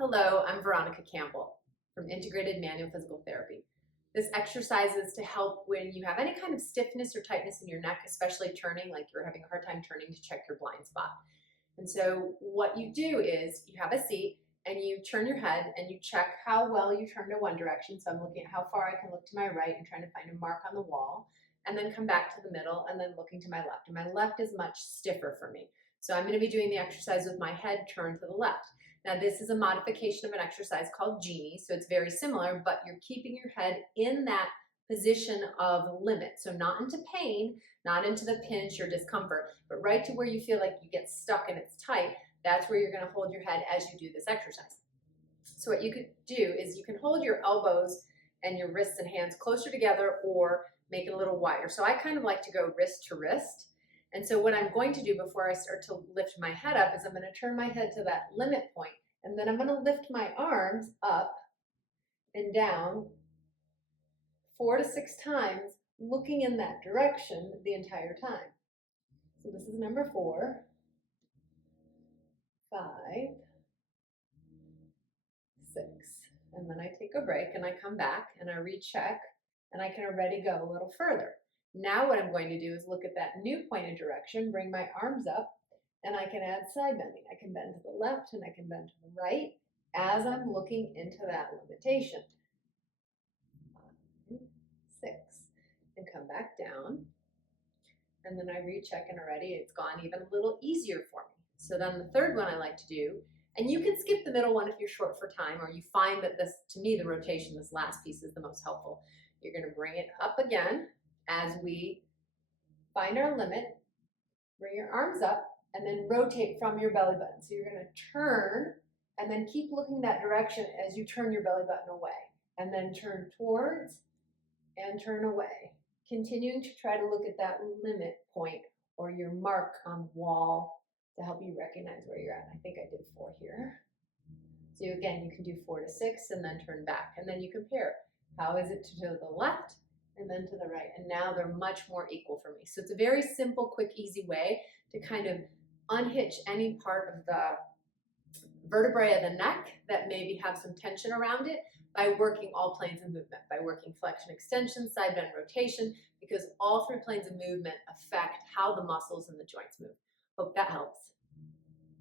Hello, I'm Veronica Campbell from Integrated Manual Physical Therapy. This exercise is to help when you have any kind of stiffness or tightness in your neck, especially turning, like you're having a hard time turning to check your blind spot. And so what you do is you have a seat and you turn your head and you check how well you turn to one direction. So I'm looking at how far I can look to my right and trying to find a mark on the wall, and then come back to the middle and then looking to my left. And my left is much stiffer for me. So I'm going to be doing the exercise with my head turned to the left. Now this is a modification of an exercise called Genies, so it's very similar, but you're keeping your head in that position of limit. So not into pain, not into the pinch or discomfort, but right to where you feel like you get stuck and it's tight. That's where you're going to hold your head as you do this exercise. So what you could do is you can hold your elbows and your wrists and hands closer together or make it a little wider. So I kind of like to go wrist to wrist. And so what I'm going to do before I start to lift my head up is I'm going to turn my head to that limit point, and then I'm going to lift my arms up and down 4 to 6 times, looking in that direction the entire time. So this is number 4, 5, 6. And then I take a break and I come back and I recheck and I can already go a little further. Now what I'm going to do is look at that new pointed direction, bring my arms up, and I can add side bending. I can bend to the left and I can bend to the right as I'm looking into that limitation. 5, 6, and come back down. And then I recheck and already it's gone even a little easier for me. So then the third one I like to do, and you can skip the middle one if you're short for time, or you find that this, to me, the rotation, this last piece is the most helpful. You're going to bring it up again as we find our limit, bring your arms up, and then rotate from your belly button. So you're going to turn and then keep looking that direction as you turn your belly button away, and then turn towards and turn away, continuing to try to look at that limit point or your mark on the wall to help you recognize where you're at. I think I did 4 here. So again, you can do 4 to 6 and then turn back, and then you compare. How is it to the left and then to the right? And now they're much more equal for me. So it's a very simple, quick, easy way to kind of unhitch any part of the vertebrae of the neck that maybe have some tension around it by working all planes of movement, by working flexion, extension, side bend, rotation, because all 3 planes of movement affect how the muscles and the joints move. Hope that helps.